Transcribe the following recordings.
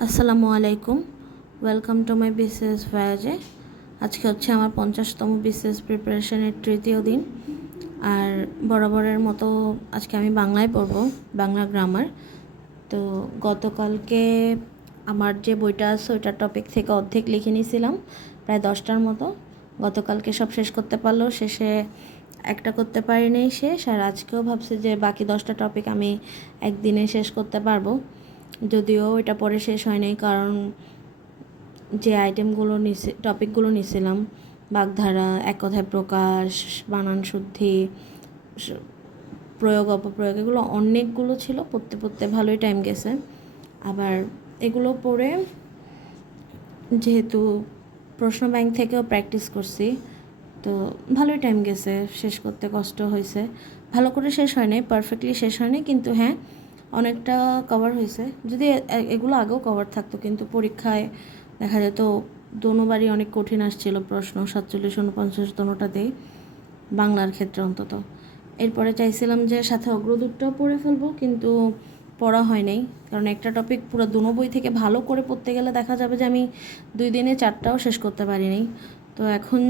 আসসালামু আলাইকুম, welcome to my BCS ভয়াজে। আজকে হচ্ছে আমার 50তম বিসিএস প্রিপারেশনের তৃতীয় দিন। আর বরাবরের মতো আজকে আমি বাংলায় পড়ব, বাংলা গ্রামার। তো গতকালকে আমার যে বইটা আছে ওইটার টপিক থেকে অর্ধেক লিখে নিয়েছিলাম, প্রায় 10টার মতো। গতকালকে সব শেষ করতে পারলো, শেষে একটা করতে পারিনি শেষ। আর আজকেও ভাবছি যে বাকি 10টা টপিক আমি একদিনে শেষ করতে পারবো, যদিও এটা পরে শেষ হয়নি, কারণ যে আইটেমগুলো টপিকগুলো নিছিলাম, বাগধারা, এক কথায় প্রকাশ, বানান শুদ্ধি, প্রয়োগ অপপ্রয়োগ, এগুলো অনেকগুলো ছিল। পড়তে পড়তে ভালোই টাইম গেছে। আবার এগুলো পড়ে যেহেতু প্রশ্ন ব্যাংক থেকেও প্র্যাকটিস করছি, তো ভালোই টাইম গেছে, শেষ করতে কষ্ট হয়েছে। ভালো করে শেষ হয়নি, পারফেক্টলি শেষ হয়নি, কিন্তু হ্যাঁ অনেকটা কভার হয়েছে। যদি এগুলো আগেও কভার থাকতো, কিন্তু পরীক্ষায় দেখা যেত দোনোবারই অনেক কঠিন আসছিল প্রশ্ন, 47, 49 দোনোটাতেই, বাংলার ক্ষেত্রে অন্তত। এরপরে চাইছিলাম যে সাথে অগ্রদূতটাও পড়ে ফেলবো, কিন্তু পড়া হয় নাই, কারণ একটা টপিক পুরো দুনো বই থেকে ভালো করে পড়তে গেলে দেখা যাবে যে আমি 2 দিনে 4টাও শেষ করতে পারিনি। তো এখন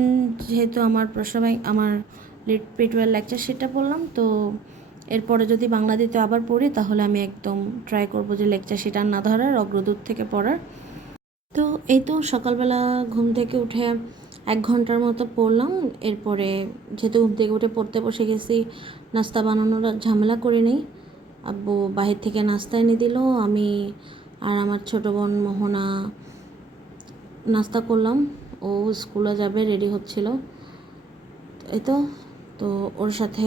যেহেতু আমার আমার লিড প্রিটুয়াল লেকচার সেটা পড়লাম, তো এরপরে যদি বাংলা দিতে আবার পড়ি তাহলে আমি একদম ট্রাই করব যে লেকচার শিট আর না ধরার, অগ্রদূত থেকে পড়ার। তো এই তো সকালবেলা ঘুম থেকে উঠে 1 ঘন্টার মতো পড়লাম। এরপরে যেহেতু ঘুম থেকে উঠে পড়তে বসে গেছি, নাস্তা বানানোর ঝামেলা করে নেই। আব্বু বাহির থেকে নাস্তা এনে দিল, আমি আর আমার ছোটো বোন মোহনা নাস্তা করলাম। ও স্কুলে যাবে, রেডি হচ্ছিল, এই তো। তো ওর সাথে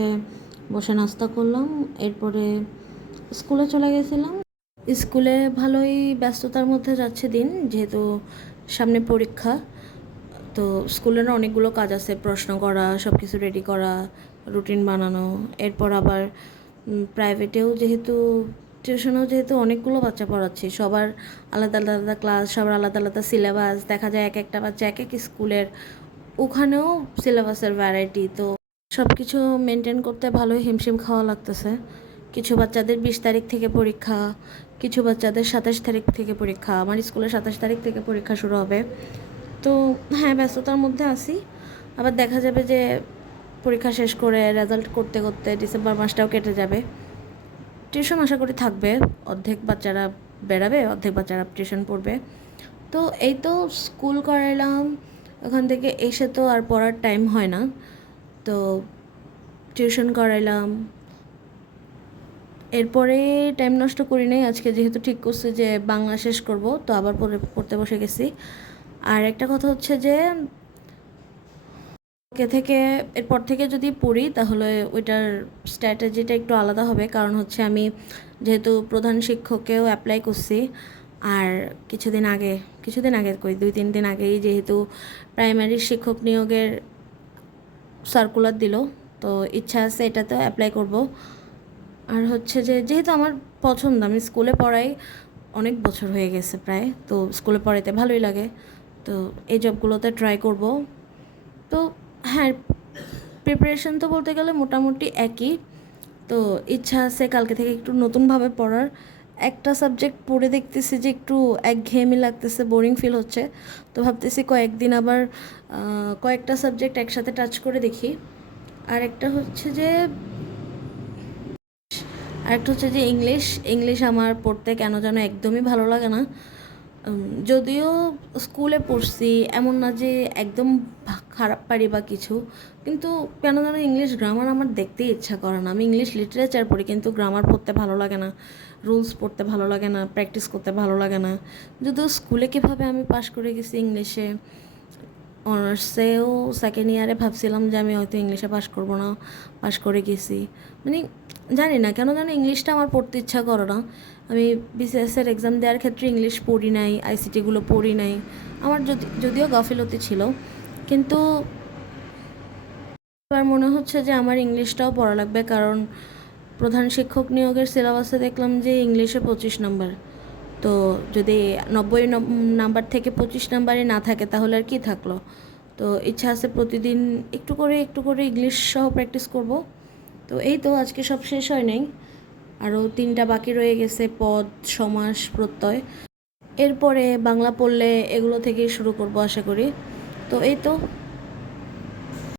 বসে নাস্তা করলাম, এরপরে স্কুলে চলে গেছিলাম। স্কুলে ভালোই ব্যস্ততার মধ্যে যাচ্ছে দিন, যেহেতু সামনে পরীক্ষা। তো স্কুলের অনেকগুলো কাজ আছে, প্রশ্ন করা, সব কিছু রেডি করা, রুটিন বানানো। এরপর আবার প্রাইভেটেও যেহেতু, টিউশনেও যেহেতু অনেকগুলো বাচ্চা পড়াচ্ছি, সবার আলাদা আলাদা ক্লাস, সবার আলাদা আলাদা সিলেবাস, দেখা যায় এক একটা বাচ্চা এক এক স্কুলের, ওখানেও সিলেবাসের ভ্যারাইটি। তো সব কিছু মেনটেন করতে ভালোই হিমশিম খাওয়া লাগতেছে। কিছু বাচ্চাদের 20 তারিখ থেকে পরীক্ষা, কিছু বাচ্চাদের 27 তারিখ থেকে পরীক্ষা। আমার স্কুলে 27 তারিখ থেকে পরীক্ষা শুরু হবে। তো হ্যাঁ, ব্যস্ততার মধ্যে আছি। আবার দেখা যাবে যে পরীক্ষা শেষ করে রেজাল্ট করতে করতে ডিসেম্বর মাসটাও কেটে যাবে। টিউশন আশা করি থাকবে, অর্ধেক বাচ্চারা বেরাবে, অর্ধেক বাচ্চারা টিউশন পড়বে। তো এই তো স্কুল করাইলাম, ওখান থেকে এসে তো আর পড়ার টাইম হয় না, তো টিউশন করাইলাম। এরপরে টাইম নষ্ট করি নাই, আজকে যেহেতু ঠিক করছি যে বাংলা শেষ করব, তো আবার পড়তে বসে গেছি। আর একটা কথা হচ্ছে যে থেকে এরপর থেকে যদি পড়ি তাহলে ওইটার স্ট্র্যাটেজিটা একটু আলাদা হবে, কারণ হচ্ছে আমি যেহেতু প্রধান শিক্ষকেও অ্যাপ্লাই করছি। আর কিছুদিন আগে 2-3 দিন আগেই যেহেতু প্রাইমারি শিক্ষক নিয়োগের সার্কুলার দিল, তো ইচ্ছা আছে এটাতেও অ্যাপ্লাই করব। আর হচ্ছে যে যেহেতু আমার পছন্দ, আমি স্কুলে পড়াই অনেক বছর হয়ে গেছে প্রায়, তো স্কুলে পড়াইতে ভালোই লাগে, তো এই জবগুলোতে ট্রাই করব। তো হ্যাঁ, প্রিপারেশন তো বলতে গেলে মোটামুটি একই। তো ইচ্ছা আছে কালকে থেকে একটু নতুনভাবে পড়ার। একটা সাবজেক্ট পড়ে দেখতেছি যে একটু একঘেয়েমি লাগতেছে, বোরিং ফিল হচ্ছে, তো ভাবতেছি কয়েকদিন আবার কয়েকটা সাবজেক্ট একসাথে টাচ করে দেখি। আর একটা হচ্ছে যে ইংলিশ আমার পড়তে কেন যেন একদমই ভালো লাগে না। যদিও স্কুলে পড়ছি, এমন না যে একদম খারাপ পারি বা কিছু, কিন্তু কেন যেন ইংলিশ গ্রামার আমার দেখতেই ইচ্ছা করে না। আমি ইংলিশ লিটারেচার পড়ি, কিন্তু গ্রামার পড়তে ভালো লাগে না, রুলস পড়তে ভালো লাগে না, প্র্যাকটিস করতে ভালো লাগে না। যদিও স্কুলে কীভাবে আমি পাশ করে গেছি ইংলিশে, অনার্সেও সেকেন্ড ইয়ারে ভাবছিলাম যে আমি হয়তো ইংলিশে পাশ করবো না, পাশ করে গেছি। মানে জানি না কেন যেন ইংলিশটা আমার পড়তে ইচ্ছা করে না। আমি বিসিএসের এক্সাম দেওয়ার ক্ষেত্রে ইংলিশ পড়ি নাই, আইসিটিগুলো পড়ি নাই। আমার যদিও গাফিলতি ছিল, কিন্তু এবার মনে হচ্ছে যে আমার ইংলিশটাও পড়া লাগবে, কারণ প্রধান শিক্ষক নিয়োগের সিলেবাসে দেখলাম যে ইংলিশে 25 নম্বর। তো যদি 90 নাম্বার থেকে 25 নাম্বারে না থাকে তাহলে আর কি থাকলো। তো ইচ্ছা আছে প্রতিদিন একটু করে ইংলিশ সহ প্র্যাকটিস করব। তো এই তো আজকে সব শেষ হয় নাই, আরও 3টা বাকি রয়ে গেছে, পদ, সমাস, প্রত্যয়। এরপরে বাংলা পড়লে এগুলো থেকেই শুরু করব আশা করি। তো এই তো